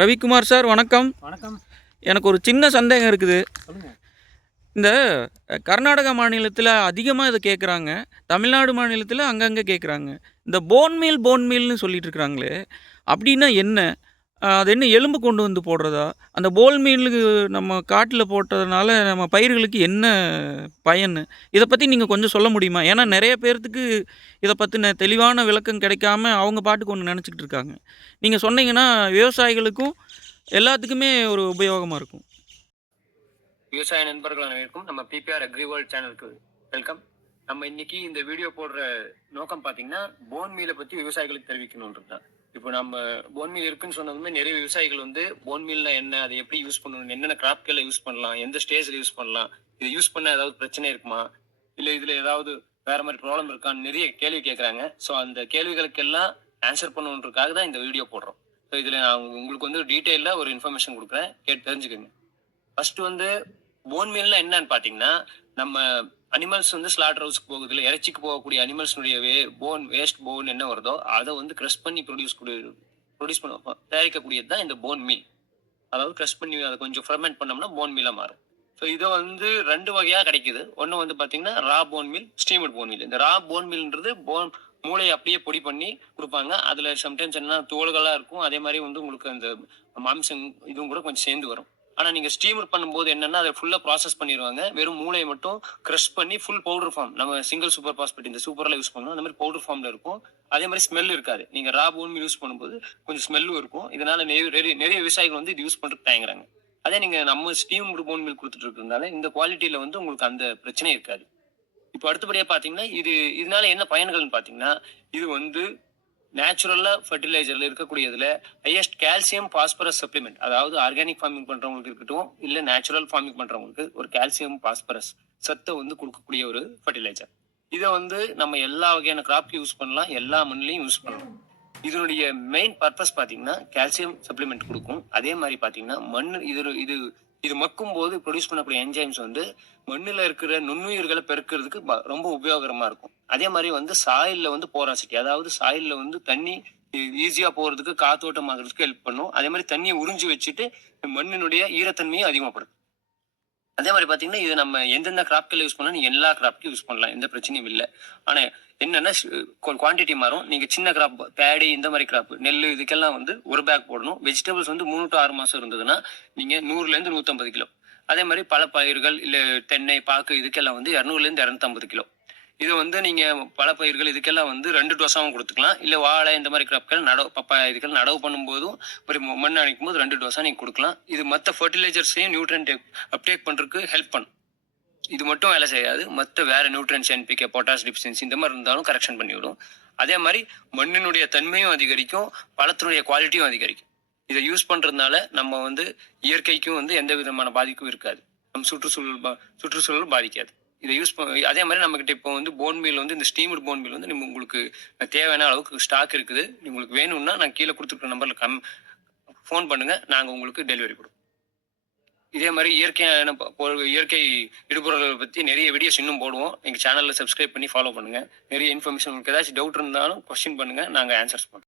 Ravikumar sir வணக்கம். வணக்கம். எனக்கு ஒரு சின்ன சந்தேகம் இருக்குது. சொல்லுங்க. இந்த கர்நாடகா மாநிலத்தில் அதிகமாக இதை கேட்குறாங்க, தமிழ்நாடு மாநிலத்தில் அங்கங்கே கேட்குறாங்க. இந்த போன் மீல்னு சொல்லிட்டு இருக்கிறாங்களே, அப்படின்னா என்ன? அது என்ன எலும்பு கொண்டு வந்து போடுறதா? அந்த போன் மீலுக்கு நம்ம காட்டில் போட்டதுனால நம்ம பயிர்களுக்கு என்ன பயன்? இதை பற்றி நீங்கள் கொஞ்சம் சொல்ல முடியுமா? ஏன்னா நிறைய பேர்த்துக்கு இதை பற்றின தெளிவான விளக்கம் கிடைக்காம அவங்க பாட்டுக்கு ஒன்று நினச்சிக்கிட்டு இருக்காங்க. நீங்கள் சொன்னீங்கன்னா விவசாயிகளுக்கும் எல்லாத்துக்குமே ஒரு உபயோகமாக இருக்கும். விவசாய நண்பர்கள் அனைவருக்கும் நம்ம பிபிஆர் அக்ரி வேர்ல்ட் சேனலுக்கு வெல்கம். நம்ம இன்னைக்கு இந்த வீடியோ போடுற நோக்கம் பார்த்தீங்கன்னா போன் மீலை பற்றி விவசாயிகளுக்கு தெரிவிக்கணுன்றது தான். இப்போ நம்ம போன் மீல் இருக்குன்னு சொன்னதுமே நிறைய விவசாயிகள் வந்து போன் மீல்னா என்ன, அதை எப்படி யூஸ் பண்ணணும், என்னென்ன கிராப்களை யூஸ் பண்ணலாம், எந்த ஸ்டேஜில் யூஸ் பண்ணலாம், இதை யூஸ் பண்ண ஏதாவது பிரச்சனை இருக்குமா, இல்லை இதில் ஏதாவது வேற மாதிரி ப்ராப்ளம் இருக்கான்னு நிறைய கேள்வி கேட்குறாங்க. ஸோ அந்த கேள்விகளுக்கெல்லாம் ஆன்சர் பண்ணணுன்றதுக்காக தான் இந்த வீடியோ போடுறோம். ஸோ இதில் நான் உங்களுக்கு வந்து டீட்டெயிலாக ஒரு இன்ஃபர்மேஷன் கொடுக்குறேன், கேட்டு தெரிஞ்சுக்கோங்க. ஃபர்ஸ்ட் வந்து போன் மீல்னா என்னன்னு பாத்தீங்கன்னா, நம்ம அனிமல்ஸ் வந்து ஸ்லாட்டர் ஹவுஸ்க்கு போகுது இல்லை இறைச்சிக்கு போகக்கூடிய அனிமல்ஸ்னுடைய வேஸ்ட் போன் என்ன வருதோ அதை வந்து க்ரஷ் பண்ணி ப்ரொடியூஸ் பண்ண தயாரிக்கக்கூடியது தான் இந்த போன் மீல். அதாவது க்ரஷ் பண்ணி அதை கொஞ்சம் ஃபெர்மெண்ட் பண்ணோம்னா போன் மீலாக மாறும். ஸோ இதை வந்து ரெண்டு வகையாக கிடைக்குது. ஒன்று வந்து பார்த்தீங்கன்னா ரா போன் மீல், ஸ்டீமட் போன் மீல். இந்த ரா போன் மீல்ன்றது மூளையை அப்படியே பொடி பண்ணி கொடுப்பாங்க. அதில் சம்டைம்ஸ் என்ன தோள்களாக இருக்கும், அதே மாதிரி வந்து உங்களுக்கு அந்த மாம்சம் இதுவும் கூட கொஞ்சம் சேர்ந்து வரும். ஆனா நீங்க ஸ்டீமர் பண்ணும்போது என்னன்னா அதை ஃபுல்லா ப்ராசஸ் பண்ணிடுவாங்க. வெறும் மூளையை மட்டும் கிரஷ் பண்ணி ஃபுல் பவுடர் ஃபார்ம், நம்ம சிங்கிள் சூப்பர் பாஸ்பேட் இந்த சூப்பர்ல யூஸ் பண்ணோம் அந்த மாதிரி பவுடர் ஃபார்ம்ல இருக்கும். அதே மாதிரி ஸ்மெல் இருக்காது. நீங்க ரா போன் யூஸ் பண்ணும்போது கொஞ்சம் ஸ்மெல்லும் இருக்கும். இதனால நிறைய விவசாயிகள் வந்து இது யூஸ் பண்றதுக்கு தயங்குறாங்க. அதே நீங்க நம்ம ஸ்டீம் போன் மீல் கொடுத்துட்டு இருக்கிறதுனால இந்த குவாலிட்டியில வந்து உங்களுக்கு அந்த பிரச்சனை இருக்காது. இப்போ அடுத்தபடியா பாத்தீங்கன்னா இதனால என்ன பயன்கள்னு பாத்தீங்கன்னா, இது வந்து நேச்சுரலா ஃபர்டிலைசர்ல இருக்கக்கூடியதுல ஹையஸ்ட் கால்சியம் பாஸ்பரஸ் சப்ளிமெண்ட், அதாவது ஆர்கானிக் ஃபார்மிங் பண்றவங்களுக்கு இருக்கட்டும் இல்ல நேச்சுரல் ஃபார்மிங் பண்றவங்களுக்கு ஒரு கால்சியம் பாஸ்பரஸ் சத்தை வந்து கொடுக்கக்கூடிய ஒரு ஃபர்டிலைசர். இதை வந்து நம்ம எல்லா வகையான கிராப்க்கு யூஸ் பண்ணலாம், எல்லா மண்ணிலையும் யூஸ் பண்ணலாம். இதனுடைய மெயின் பர்பஸ் பாத்தீங்கன்னா கால்சியம் சப்ளிமெண்ட் கொடுக்கும். அதே மாதிரி பாத்தீங்கன்னா மண் இது இது மக்கும் போது ப்ரொடியூஸ் பண்ணக்கூடிய என்ஜைம்ஸ் வந்து மண்ணில் இருக்கிற நுண்ணுயிர்களை பெருக்கிறதுக்கு ரொம்ப உபயோகரமா இருக்கும். அதே மாதிரி வந்து சாயில்ல வந்து போராசிட்டி, அதாவது சாயில்ல வந்து தண்ணி ஈஸியா போறதுக்கு காத்தோட்டம் ஆகிறதுக்கு ஹெல்ப் பண்ணும். அதே மாதிரி தண்ணியை உறிஞ்சி வச்சுட்டு மண்ணினுடைய ஈரத்தன்மையை அதிகமாகப்படுத்தும். அதே மாதிரி பாத்தீங்கன்னா இது நம்ம எந்தெந்த கிராப்கள் யூஸ் பண்ணலாம், நீங்க எல்லா கிராப்க்கும் யூஸ் பண்ணலாம், எந்த பிரச்சனையும் இல்லை. ஆனா என்னன்னா குவான்டிட்டி மாறும். நீங்க சின்ன கிராப் பேடி இந்த மாதிரி கிராப் நெல் இதுக்கெல்லாம் வந்து ஒரு பேக் போடணும். வெஜிடபிள்ஸ் வந்து 3 to 6 மாசம் இருந்ததுன்னா நீங்க 100 to 150 கிலோ. அதே மாதிரி பல பயிர்கள் இல்ல தென்னை பாக்கு இதுக்கெல்லாம் வந்து 200 to 250 கிலோ. இது வந்து நீங்க பல பயிர்கள் இதுக்கெல்லாம் வந்து 2 டோஸாவும் கொடுத்துக்கலாம். இல்ல வாழை இந்த மாதிரி கிராப்கள் பப்பாயா இதுக்கெல்லாம் நடவு பண்ணும்போதும் ஒரு மண் அணைக்கும் போது 2 டோஸா நீங்க கொடுக்கலாம். இது மற்ற ஃபர்டிலைசர்ஸையும் நியூட்ரன்ட் அப்டேக் பண்றதுக்கு ஹெல்ப் பண்ணும். இது மட்டும் வேலை செய்யாது, மற்ற வேற நியூட்ரன்ஸ் என்பிகே பொட்டாஸ் டிஃபிஷியன்சி இந்த மாதிரி இருந்தாலும் கரெக்ஷன் பண்ணிவிடும். அதே மாதிரி மண்ணினுடைய தன்மையும் அதிகரிக்கும், பழத்தினுடைய குவாலிட்டியும் அதிகரிக்கும். இதை யூஸ் பண்றதுனால நம்ம வந்து இயற்கைக்கும் வந்து எந்த விதமான பாதிப்பும் இருக்காது, நம்ம சுற்றுச்சூழல் பாதிக்காது. இதை யூஸ் அதே மாதிரி நம்ம கிட்ட இப்போ வந்து போன் மீல் வந்து இந்த ஸ்டீம்டு போன் மீல் வந்து உங்களுக்கு தேவையான அளவுக்கு ஸ்டாக் இருக்குது. உங்களுக்கு வேணும்னா நான் கீழே கொடுத்துருக்க நம்பர்ல ஃபோன் பண்ணுங்க, நாங்க உங்களுக்கு டெலிவரி கொடுப்போம். இதே மாதிரி இயற்கை இடுபொருள்களை பத்தி நிறைய வீடியோஸ் இன்னும் போடுவோம். எங்க சேனல்ல சப்ஸ்கிரைப் பண்ணி ஃபாலோ பண்ணுங்க. நிறைய இன்ஃபர்மேஷன் உங்களுக்கு ஏதாச்சும் டவுட் இருந்தாலும் கொஸ்டின் பண்ணுங்க, நாங்க ஆன்சர்ஸ் பண்ணுவோம்.